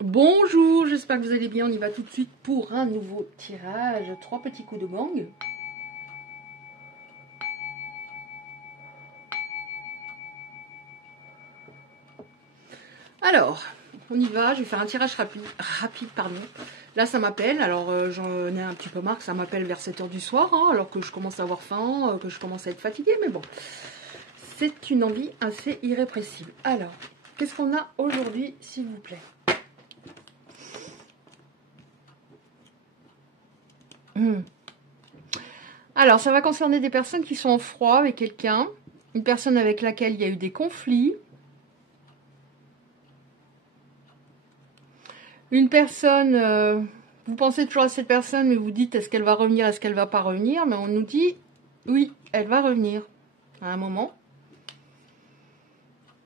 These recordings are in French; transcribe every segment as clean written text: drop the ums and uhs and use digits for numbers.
Bonjour, j'espère que vous allez bien. On y va tout de suite pour un nouveau tirage. 3 petits coups de gang. Alors, on y va. Je vais faire un tirage rapide, pardon. Là, ça m'appelle. Alors, j'en ai un petit peu marre que ça m'appelle vers 7 h du soir, hein, alors que je commence à avoir faim, que je commence à être fatiguée. Mais bon, c'est une envie assez irrépressible. Alors, qu'est-ce qu'on a aujourd'hui, s'il vous plaît? Alors, ça va concerner des personnes qui sont en froid avec quelqu'un, une personne avec laquelle il y a eu des conflits, une personne, vous pensez toujours à cette personne, mais vous dites est-ce qu'elle va revenir, est-ce qu'elle va pas revenir, mais on nous dit oui, elle va revenir à un moment.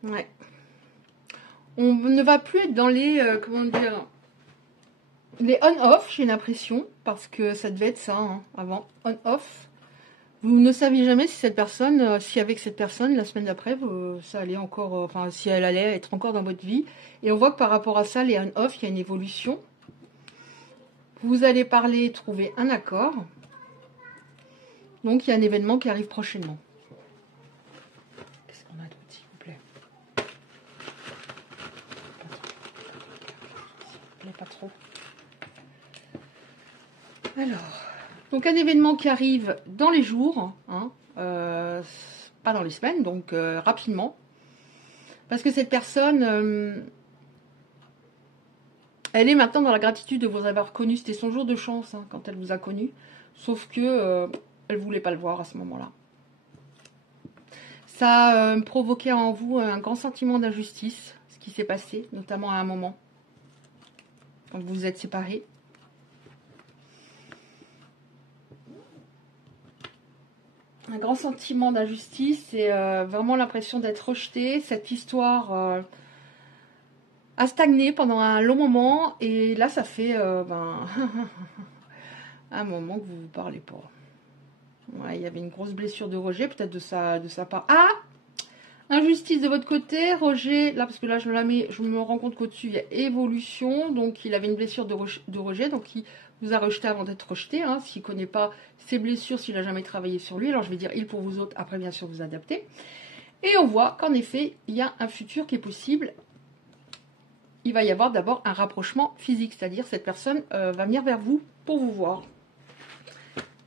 Ouais. On ne va plus être dans les, comment dire, les on-off, j'ai l'impression, parce que ça devait être ça, hein, avant, on-off. Vous ne saviez jamais si cette personne, si avec cette personne, la semaine d'après, ça allait encore, enfin, si elle allait être encore dans votre vie. Et on voit que par rapport à ça, les on-off, il y a une évolution. Vous allez parler, trouver un accord. Donc, il y a un événement qui arrive prochainement. Qu'est-ce qu'on a d'autre, s'il vous plaît? Pas trop. Alors, donc un événement qui arrive dans les jours, hein, pas dans les semaines, donc rapidement. Parce que cette personne, elle est maintenant dans la gratitude de vous avoir connu. C'était son jour de chance, hein, quand elle vous a connu. Sauf que elle voulait pas le voir à ce moment-là. Ça a provoqué en vous un grand sentiment d'injustice, ce qui s'est passé, notamment à un moment, quand vous vous êtes séparés. Un grand sentiment d'injustice et vraiment l'impression d'être rejeté. Cette histoire a stagné pendant un long moment et là ça fait un moment que vous ne parlez pas. Ouais, il y avait une grosse blessure de rejet peut-être de sa part. Ah, injustice de votre côté, rejet, là parce que là je me rends compte qu'au-dessus il y a évolution, donc il avait une blessure de rejet, donc il vous a rejeté avant d'être rejeté, hein, s'il ne connaît pas ses blessures, s'il n'a jamais travaillé sur lui, alors je vais dire il pour vous autres, après bien sûr vous adaptez. Et on voit qu'en effet, il y a un futur qui est possible. Il va y avoir d'abord un rapprochement physique, c'est-à-dire cette personne va venir vers vous pour vous voir.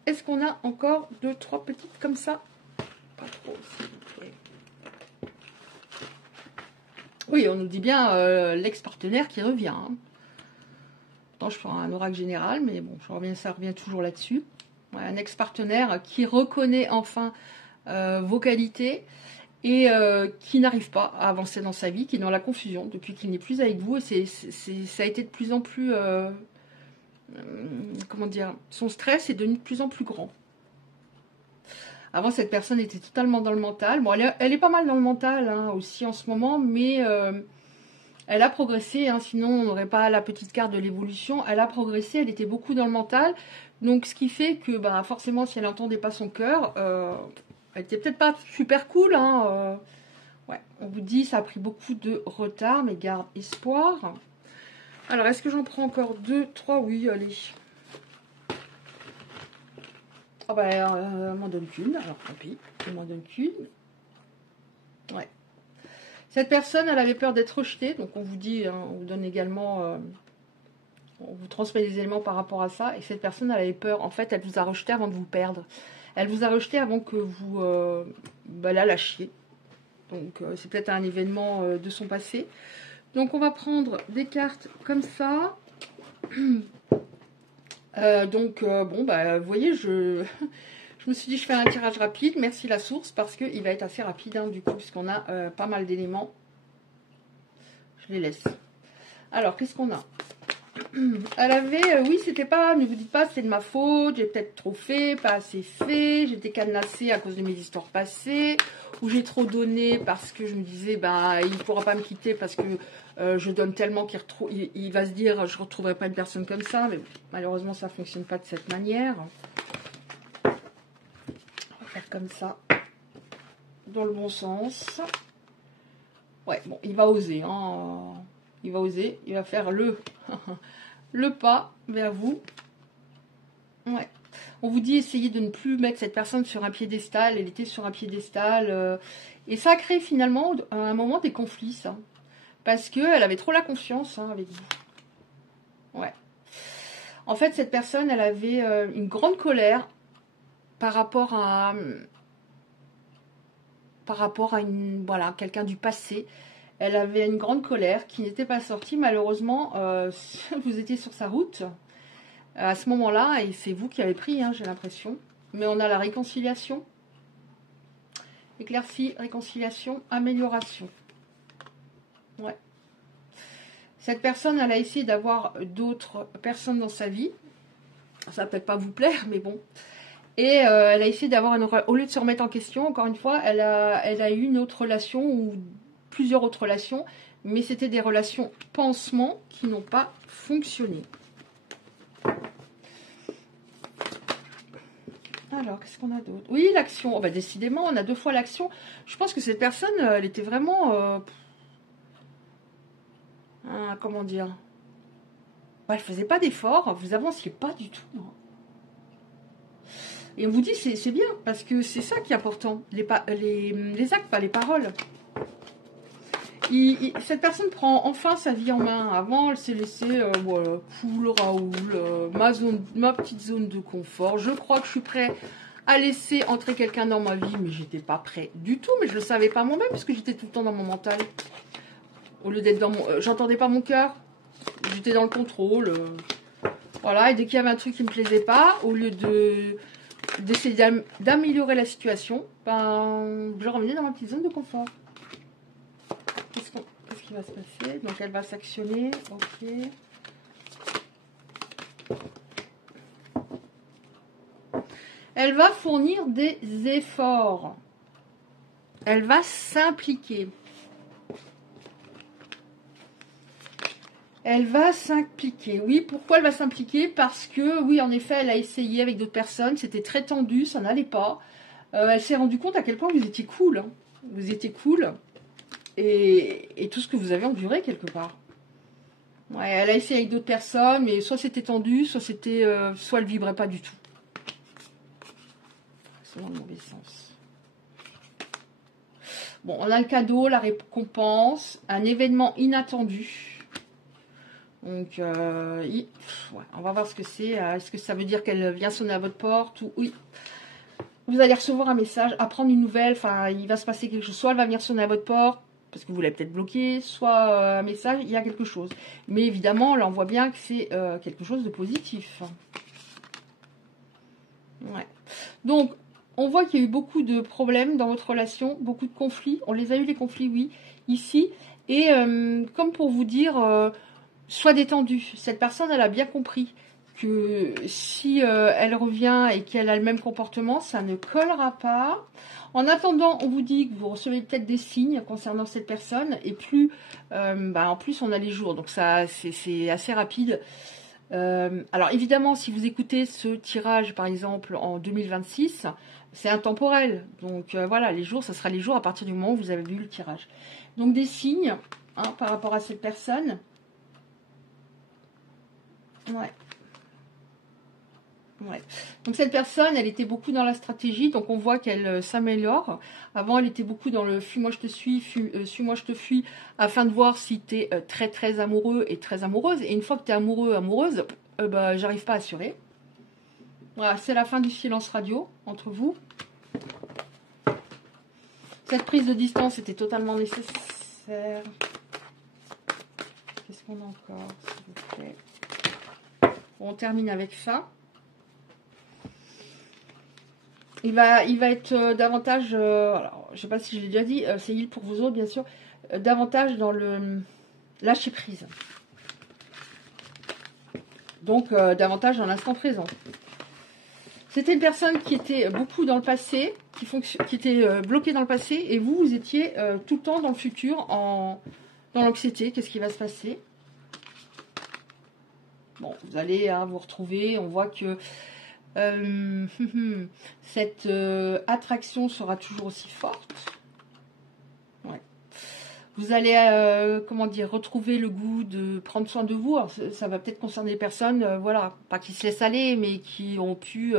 Est-ce qu'on a encore 2-3 petites comme ça? Pas trop, s'il vous plaît. Oui, on nous dit bien l'ex-partenaire qui revient. Hein. Attends, je prends un oracle général, mais bon, ça revient toujours là-dessus. Ouais, un ex-partenaire qui reconnaît enfin vos qualités et qui n'arrive pas à avancer dans sa vie, qui est dans la confusion depuis qu'il n'est plus avec vous. Et ça a été de plus en plus... comment dire, son stress est devenu de plus en plus grand. Avant, cette personne était totalement dans le mental. Bon, elle est pas mal dans le mental hein, aussi en ce moment, mais elle a progressé. Hein, sinon, on n'aurait pas la petite carte de l'évolution. Elle a progressé, elle était beaucoup dans le mental. Donc, ce qui fait que bah, forcément, si elle n'entendait pas son cœur, elle était peut-être pas super cool. Hein, ouais, on vous dit, ça a pris beaucoup de retard, mais garde espoir. Alors, est-ce que j'en prends encore 2, 3? Oui, allez. Ah bah, elle m'en donne qu'une, alors tant pis, elle m'en donne qu'une. Ouais. Cette personne, elle avait peur d'être rejetée, donc on vous dit, hein, on vous donne également, on vous transmet des éléments par rapport à ça, et cette personne, elle avait peur, en fait, elle vous a rejeté avant de vous perdre. Elle vous a rejeté avant que vous la lâchiez. Donc c'est peut-être un événement de son passé. Donc on va prendre des cartes comme ça. Bon, bah, vous voyez, je me suis dit, je fais un tirage rapide. Merci la source, parce qu'il va être assez rapide, hein, du coup, puisqu'on a pas mal d'éléments. Je les laisse. Alors, qu'est-ce qu'on a? Elle avait, oui, c'était pas, ne vous dites pas, c'est de ma faute, j'ai peut-être trop fait, pas assez fait, j'étais cadenassée à cause de mes histoires passées, ou j'ai trop donné parce que je me disais, bah, il ne pourra pas me quitter parce que je donne tellement qu'il va se dire, je ne retrouverai pas une personne comme ça, mais malheureusement, ça ne fonctionne pas de cette manière. On va faire comme ça, dans le bon sens. Ouais, bon, il va oser, hein. Il va oser, il va faire le, le pas vers vous. Ouais. On vous dit essayez de ne plus mettre cette personne sur un piédestal. Elle était sur un piédestal. Et ça a créé finalement à un moment des conflits, ça. Parce qu'elle avait trop la confiance avec vous. Ouais. En fait, cette personne, elle avait une grande colère par rapport à voilà, quelqu'un du passé. Elle avait une grande colère qui n'était pas sortie. Malheureusement, vous étiez sur sa route à ce moment-là et c'est vous qui avez pris, hein, j'ai l'impression. Mais on a la réconciliation. Éclaircie, réconciliation, amélioration. Ouais. Cette personne, elle a essayé d'avoir d'autres personnes dans sa vie. Ça va peut-être pas vous plaire, mais bon. Et elle a essayé d'avoir au lieu de se remettre en question, encore une fois, elle a eu une autre relation ou plusieurs autres relations, mais c'était des relations pansements qui n'ont pas fonctionné. Alors, qu'est-ce qu'on a d'autre? Oui, l'action. Oh, bah, décidément, on a 2 fois l'action. Je pense que cette personne, elle était vraiment... comment dire? Ouais, elle faisait pas d'efforts, vous avanciez pas du tout. Hein. Et on vous dit, c'est bien, parce que c'est ça qui est important. Les actes, pas les paroles. Cette personne prend enfin sa vie en main. Avant, elle s'est laissée, voilà, cool, Raoul, ma petite zone de confort. Je crois que je suis prêt à laisser entrer quelqu'un dans ma vie, mais j'étais pas prêt du tout. Mais je le savais pas moi-même, parce que j'étais tout le temps dans mon mental. Au lieu d'être dans mon... j'entendais pas mon cœur. J'étais dans le contrôle. Voilà, et dès qu'il y avait un truc qui me plaisait pas, au lieu d'essayer d'améliorer la situation, ben, je revenais dans ma petite zone de confort. Qu'est-ce qui va se passer? Donc elle va s'actionner, ok. Elle va fournir des efforts. Elle va s'impliquer. Elle va s'impliquer. Oui, pourquoi elle va s'impliquer? Parce que, oui, en effet, elle a essayé avec d'autres personnes. C'était très tendu, ça n'allait pas. Elle s'est rendue compte à quel point vous étiez cool. Hein. Vous étiez cool. Et tout ce que vous avez enduré quelque part. Ouais, elle a essayé avec d'autres personnes, mais soit c'était tendu, soit soit elle vibrait pas du tout. C'est dans le mauvais sens. Bon, on a le cadeau, la récompense, un événement inattendu. Donc, ouais, on va voir ce que c'est. Est-ce que ça veut dire qu'elle vient sonner à votre porte ou oui. Vous allez recevoir un message, apprendre une nouvelle. Enfin, il va se passer quelque chose. Soit elle va venir sonner à votre porte parce que vous l'avez peut-être bloqué, soit un message, il y a quelque chose. Mais évidemment, là, on voit bien que c'est quelque chose de positif. Ouais. Donc, on voit qu'il y a eu beaucoup de problèmes dans votre relation, beaucoup de conflits. On les a eu, les conflits, oui, ici. Et comme pour vous dire... Sois détendue. Cette personne, elle a bien compris que si elle revient et qu'elle a le même comportement, ça ne collera pas. En attendant, on vous dit que vous recevez peut-être des signes concernant cette personne. Et plus, en plus, on a les jours. Donc, ça, c'est assez rapide. Alors, évidemment, si vous écoutez ce tirage, par exemple, en 2026, c'est intemporel. Donc, voilà, les jours, ça sera les jours à partir du moment où vous avez vu le tirage. Donc, des signes par rapport à cette personne. Ouais. Ouais. Donc cette personne, elle était beaucoup dans la stratégie, donc on voit qu'elle s'améliore. Avant, elle était beaucoup dans le fuis-moi je te suis, suis-moi je te fuis, afin de voir si tu es très très amoureux et très amoureuse. Et une fois que tu es amoureux, amoureuse, j'arrive pas à assurer. Voilà, c'est la fin du silence radio entre vous. Cette prise de distance était totalement nécessaire. Qu'est-ce qu'on a encore, s'il vous plaît? Bon, on termine avec ça. Il va être davantage, alors, je ne sais pas si je l'ai déjà dit, c'est il pour vous autres, bien sûr, davantage dans le lâcher prise. Donc, davantage dans l'instant présent. C'était une personne qui était beaucoup dans le passé, qui était bloquée dans le passé, et vous étiez tout le temps dans le futur, dans l'anxiété. Qu'est-ce qui va se passer? Bon, vous allez vous retrouver, on voit que cette attraction sera toujours aussi forte. Ouais. Vous allez, comment dire, retrouver le goût de prendre soin de vous. Alors, ça va peut-être concerner des personnes, voilà, pas qui se laissent aller, mais qui ont pu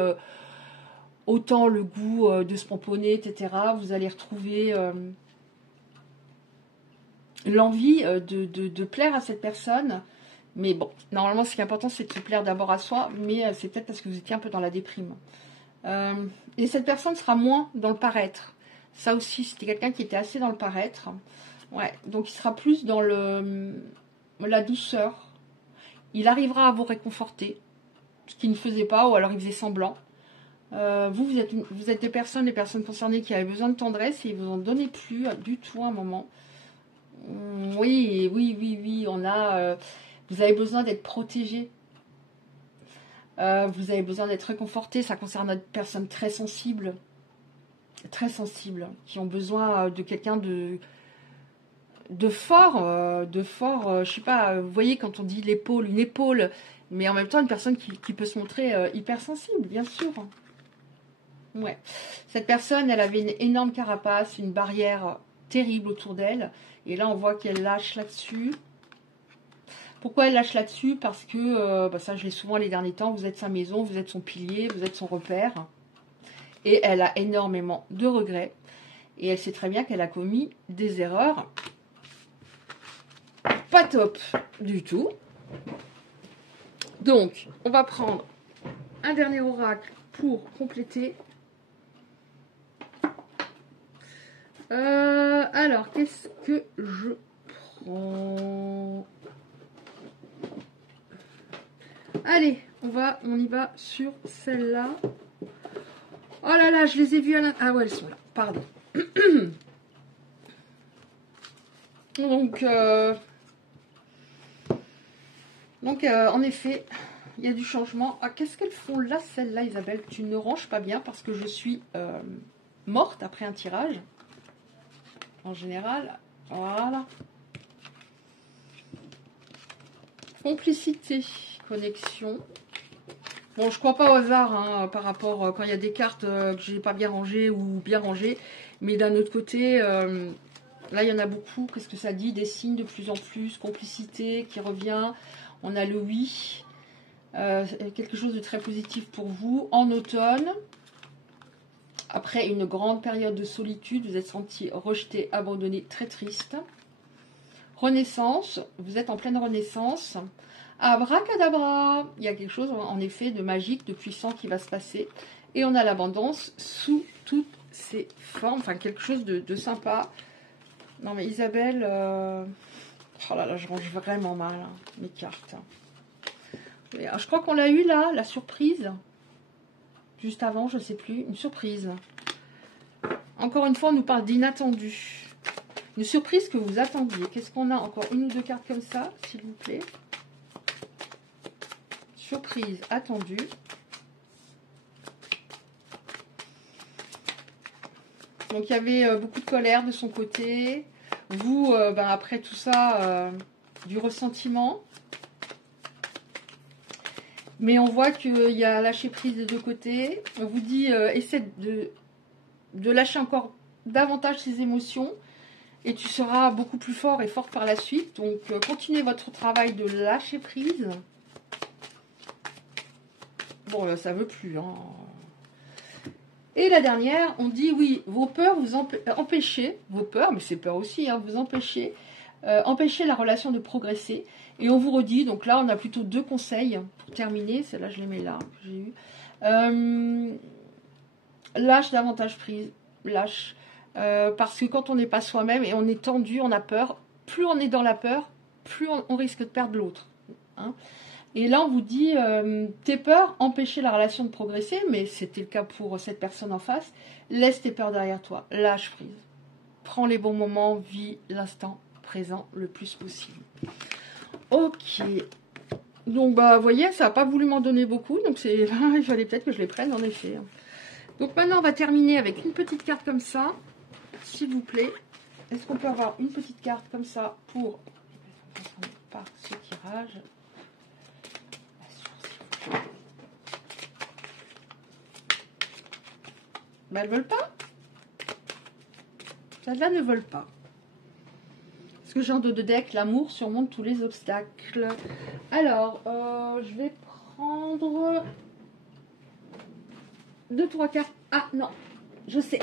autant le goût de se pomponner, etc. Vous allez retrouver l'envie de plaire à cette personne. Mais bon, normalement, ce qui est important, c'est de se plaire d'abord à soi, mais c'est peut-être parce que vous étiez un peu dans la déprime. Et cette personne sera moins dans le paraître. Ça aussi, c'était quelqu'un qui était assez dans le paraître. Ouais, donc il sera plus dans la douceur. Il arrivera à vous réconforter, ce qu'il ne faisait pas, ou alors il faisait semblant. Vous êtes des personnes, les personnes concernées qui avaient besoin de tendresse et ils vous en donnaient plus du tout à un moment. Oui, oui, oui, oui, vous avez besoin d'être protégé. Vous avez besoin d'être réconforté. Ça concerne des personnes très sensibles, qui ont besoin de quelqu'un de fort, je sais pas, vous voyez quand on dit l'épaule, une épaule, mais en même temps une personne qui peut se montrer hypersensible, bien sûr. Ouais. Cette personne, elle avait une énorme carapace, une barrière terrible autour d'elle, et là on voit qu'elle lâche là-dessus. Pourquoi elle lâche là-dessus? Parce que, ça je l'ai souvent les derniers temps, vous êtes sa maison, vous êtes son pilier, vous êtes son repère, et elle a énormément de regrets, et elle sait très bien qu'elle a commis des erreurs. Pas top du tout. Donc, on va prendre un dernier oracle pour compléter. Alors, qu'est-ce que je prends? Allez, on y va sur celle-là. Oh là là, je les ai vues à ah ouais, elles sont là, pardon. Donc, en effet, il y a du changement. Ah, qu'est-ce qu'elles font là, celle-là, Isabelle? Tu ne ranges pas bien parce que je suis morte après un tirage. En général, voilà. Complicité, connexion. Bon, je crois pas au hasard hein, par rapport quand il y a des cartes que j'ai pas bien rangées ou bien rangées. Mais d'un autre côté, là, il y en a beaucoup. Qu'est-ce que ça dit? Des signes de plus en plus, complicité qui revient. On a le oui. Quelque chose de très positif pour vous. En automne, après une grande période de solitude, vous êtes senti rejeté, abandonné, très triste. Renaissance, vous êtes en pleine renaissance. Abracadabra, il y a quelque chose en effet de magique, de puissant qui va se passer. Et on a l'abondance sous toutes ses formes, enfin quelque chose de sympa. Non mais Isabelle, oh là là, je range vraiment mal hein, mes cartes. Je crois qu'on l'a eu là, la surprise. Juste avant, je ne sais plus, une surprise. Encore une fois, on nous parle d'inattendu. Une surprise que vous attendiez. Qu'est-ce qu'on a? Encore une ou deux cartes comme ça, s'il vous plaît. Surprise attendue. Donc, il y avait beaucoup de colère de son côté. Vous, après tout ça, du ressentiment. Mais on voit qu'il y a lâcher prise des deux côtés. On vous dit, essaie de lâcher encore davantage ses émotions. Et tu seras beaucoup plus fort et forte par la suite. Donc, continuez votre travail de lâcher prise. Bon, ça veut plus. Hein. Et la dernière, on dit, oui, vos peurs vous empêchez, vos peurs, mais c'est peurs aussi, hein, vous empêchez la relation de progresser. Et on vous redit, donc là, on a plutôt deux conseils pour terminer. Celle-là, je les mets là, que j'ai eu. Lâche davantage prise, lâche. Parce que quand on n'est pas soi-même et on est tendu, on a peur, plus on est dans la peur, plus on risque de perdre l'autre. Hein. Et là, on vous dit, tes peurs empêchaient la relation de progresser, mais c'était le cas pour cette personne en face. Laisse tes peurs derrière toi, lâche prise. Prends les bons moments, vis l'instant présent le plus possible. Ok. Donc, vous voyez, ça n'a pas voulu m'en donner beaucoup, donc il fallait peut-être que je les prenne en effet. Donc maintenant, on va terminer avec une petite carte comme ça. S'il vous plaît, est-ce qu'on peut avoir une petite carte comme ça pour par ce tirage? Elles ne veulent pas. Celles-là ne veulent pas. que j'ai en dos de deck, l'amour surmonte tous les obstacles. Alors, je vais prendre 2, 3 cartes. Ah non, je sais.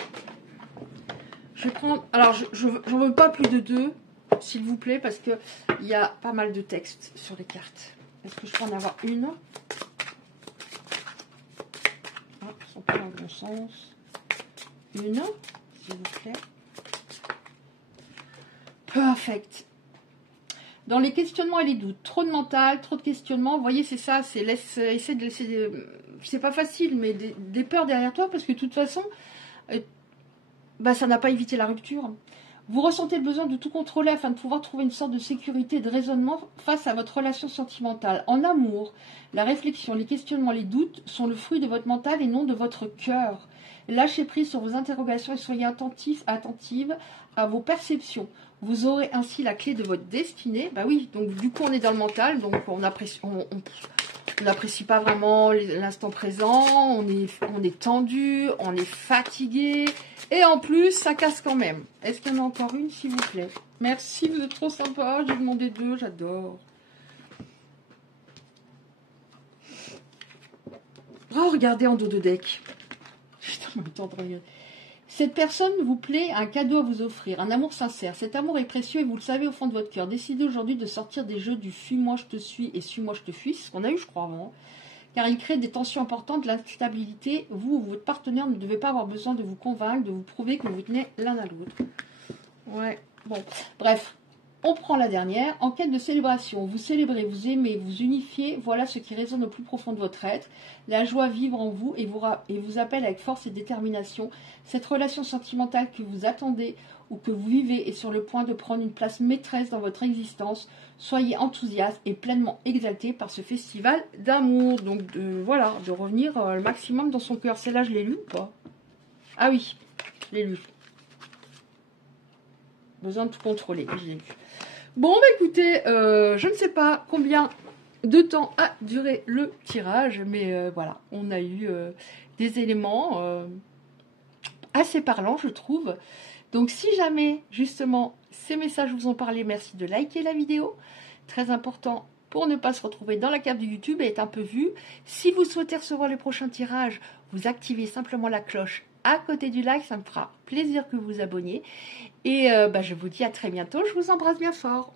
Je vais prendre... Alors, j'en veux pas plus de 2, s'il vous plaît, parce qu'il y a pas mal de textes sur les cartes. Est-ce que je peux en avoir une? Ah, elles sont pas dans le bon sens. Une, s'il vous plaît. Perfect. Dans les questionnements et les doutes, trop de mental, trop de questionnements. Vous voyez, c'est ça, c'est essaie de laisser... C'est pas facile, mais des peurs derrière toi, parce que de toute façon, ça n'a pas évité la rupture. Vous ressentez le besoin de tout contrôler afin de pouvoir trouver une sorte de sécurité et de raisonnement face à votre relation sentimentale. En amour, la réflexion, les questionnements, les doutes sont le fruit de votre mental et non de votre cœur. Lâchez prise sur vos interrogations et soyez attentive à vos perceptions. Vous aurez ainsi la clé de votre destinée. Bah oui, donc du coup on est dans le mental, donc on n'apprécie pas vraiment l'instant présent, on est tendu, on est fatigué, et en plus ça casse quand même. Est-ce qu'il y en a encore une, s'il vous plaît? Merci, vous êtes trop sympa, j'ai demandé 2, j'adore. Oh, regardez en dos de deck. Putain, en même temps de regarder. Cette personne vous plaît, a un cadeau à vous offrir, un amour sincère. Cet amour est précieux et vous le savez au fond de votre cœur. Décidez aujourd'hui de sortir des jeux du fuis-moi, je te suis et suis-moi, je te fuis. C'est ce qu'on a eu, je crois, avant. Car il crée des tensions importantes, de l'instabilité. Vous ou votre partenaire ne devez pas avoir besoin de vous convaincre, de vous prouver que vous tenez l'un à l'autre. Ouais, bon. Bref, on prend la dernière. En quête de célébration, vous célébrez, vous aimez, vous unifiez. Voilà ce qui résonne au plus profond de votre être. La joie vibre en vous et vous appelle avec force et détermination. Cette relation sentimentale que vous attendez ou que vous vivez est sur le point de prendre une place maîtresse dans votre existence. Soyez enthousiaste et pleinement exalté par ce festival d'amour. Donc voilà, de revenir le maximum dans son cœur. Celle-là, je l'ai lu ou pas? Ah oui, je l'ai lu. Besoin de tout contrôler, je l'ai lu. Bon, écoutez, je ne sais pas combien de temps a duré le tirage, mais voilà, on a eu des éléments assez parlants, je trouve. Donc, si jamais, justement, ces messages vous ont parlé, merci de liker la vidéo. Très important pour ne pas se retrouver dans la cave de YouTube et être un peu vu. Si vous souhaitez recevoir les prochains tirages, vous activez simplement la cloche à côté du like, ça me fera plaisir que vous vous abonniez. Et je vous dis à très bientôt, je vous embrasse bien fort.